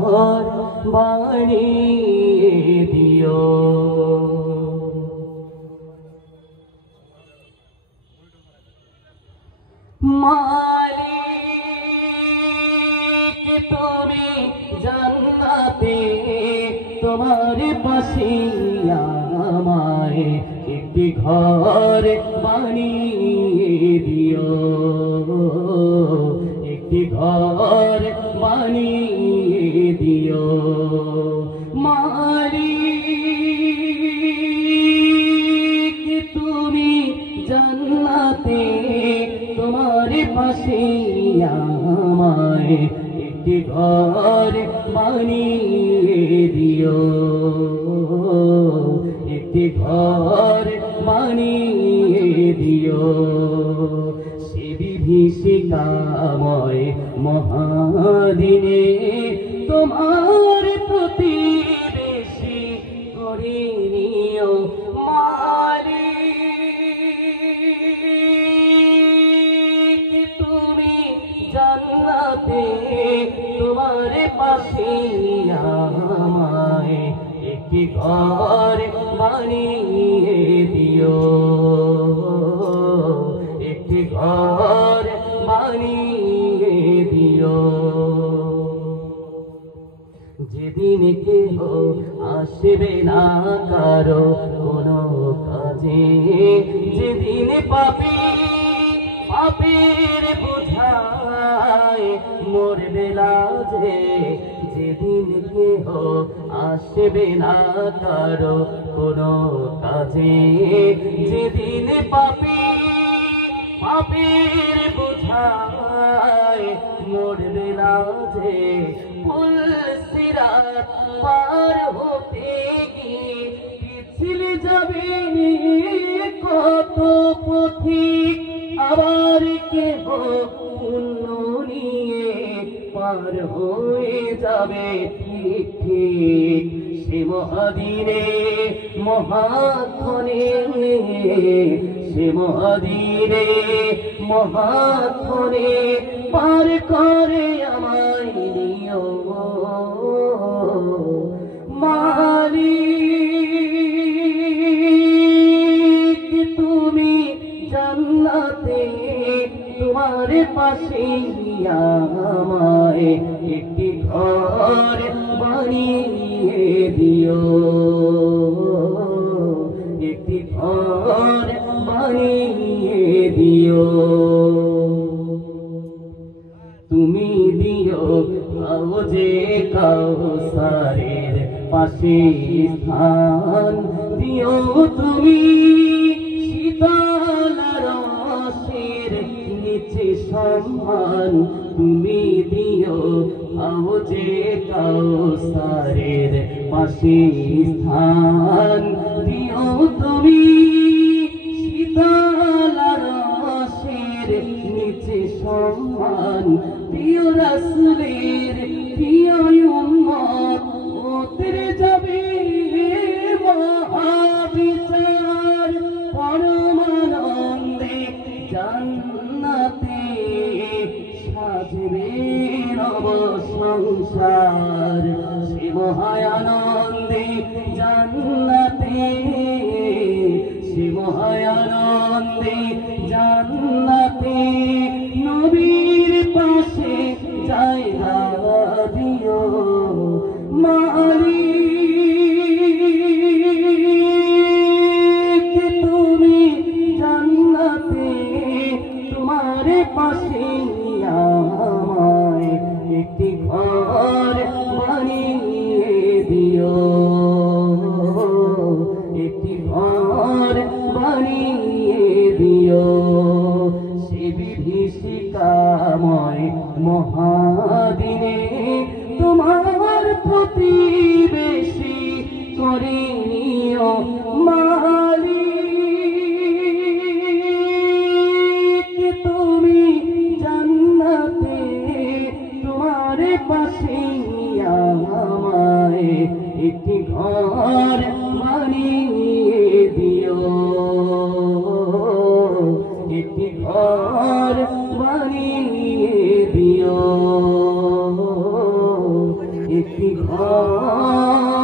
ঘর বানিয়ে দিও। মালিক তুমি জান্নাতে তোমার পাশে আমায় একটি ঘর বানিয়ে দিও, একটি ঘর বানিয়ে দিও। মালিক তুমি জান্নাতে তোমার পাশে আমায় একটি ঘর বানিয়ে দিও, একটি ঘর বানিয়ে দিও। সে বিভীষিকাময় মহাদিনে তোমার প্রতিবেশী করে নিও। মালিক তুমি জান্নাতে তোমার পাশে আমায় একটি ঘর বানিয়ে দিও, একটি ঘর বানিয়ে দিও। যেদিন কেহ আসবে না কারো কোনো কাজে, যেদিন পাপী পাপের বোঝায় মরবে লাজে, যেদিন কেহ আসবে না কারো কোনো কাজে, যেদিন পাপী পাপের বোঝায় মরবে লাজে। পুল সিরাত পার হতে গিয়ে পিছলে যাবে কত পথিক, আবার কেহ পুণ্য নিয়ে পার হয়ে যাবে ঠিক ঠিক। সে মহাদিনে মহাক্ষণে, সে মহাদিনে মহাক্ষণে পার করে আমায় নিও। মালিক তুমি জান্নাতে তোমার পাশে আমায় একটি ঘর বানিয়ে দিও, একটি ঘর বানিয়ে দিও। তুমি দিও হাউজে কাউসারের পাশে স্থান, দিও তুমি শীতল রসের নিচে সম্মান। তুমি দিও হাউজে কাউসারের পাশে স্থান, দিও তুমি শীতল রসের নিচে সম্মান। প্রিয় রাসূলের প্রিয় উম্মত ওতরে যাবে মহাবিচার, পরমানন্দে জান্নাতে সাজবে নব সংসার। সে মহায়ানন্দে জান্নাতে, সে মহায়ানন্দে জান্নাতে নবীর পাশে জায়গা দিও। মালিক তুমি জান্নাতে তোমার পাশে আমায় একটি ঘর বানিয়ে দিও, একটি ঘর বানিয়ে দিও। সে বিভীষিকাময় মহাদিনে তোমার প্রতিবেশী করে নিও। মালিক তুমি জান্নাতে তোমার পাশে আমায় একটি ঘর বানিয়ে দিও, একটি ঘর বানিয়ে দিও, ঘর